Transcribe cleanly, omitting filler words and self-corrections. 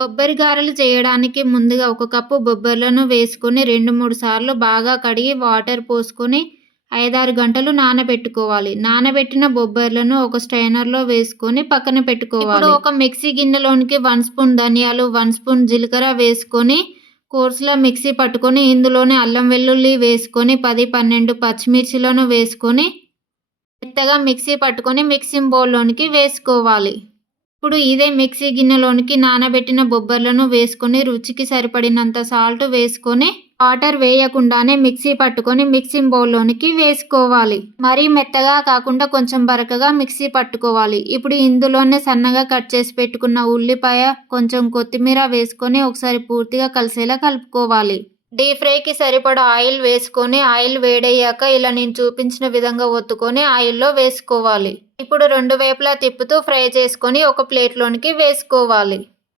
కొబ్బరి గారెలు చేయడానికి ముందుగా ఒక కప్పు బొబ్బర్లను వేసుకొని 2, 3 సార్లు బాగా కడిగి వాటర్ పోసుకొని 5, 6 గంటలు నానబెట్టుకోవాలి. నానబెట్టిన బొబ్బర్లను ఒక స్ట్రైనర్‌లో వేసుకొని పక్కన పెట్టుకోవాలి. ఇప్పుడు ఒక మిక్సీ గిన్నెలోనికి 1 స్పూన్ ధనియాలు, 1 స్పూన్ జీలకర్ర వేసుకొని కోర్స్‌లా మిక్సీ పట్టుకొని ఇందులోనే అల్లం వెల్లుల్లి వేసుకొని 10, 12 పచ్చిమిర్చిలను వేసుకొని మెత్తగా మిక్సీ పట్టుకొని మిక్సింగ్ బౌల్‌లోనికి వేసుకోవాలి. ఇప్పుడు ఇదే మిక్సీ గిన్నెలోనికి నానబెట్టిన బొబ్బర్లను వేసుకొని రుచికి సరిపడినంత సాల్ట్ వేసుకొని వాటర్ వేయకుండానే మిక్సీ పట్టుకొని మిక్సింగ్ బౌల్‌లోనికి వేసుకోవాలి. మరీ మెత్తగా కాకుండా కొంచెం బరకగా మిక్సీ పట్టుకోవాలి. ఇప్పుడు ఇందులోనే సన్నగా కట్ చేసి పెట్టుకున్న ఉల్లిపాయ, కొంచెం కొత్తిమీర వేసుకొని ఒకసారి పూర్తిగా కలిసేలా కలుపుకోవాలి. డీప్ ఫ్రైకి సరిపడా ఆయిల్ వేసుకొని ఆయిల్ వేడయ్యాక ఇలా నేను చూపించిన విధంగా ఒత్తుకొని ఆయిల్‌లో వేసుకోవాలి. ఇప్పుడు 2 వైపులా తిప్పుతూ ఫ్రై చేసుకొని ఒక ప్లేట్‌లోనికి వేసుకోవాలి.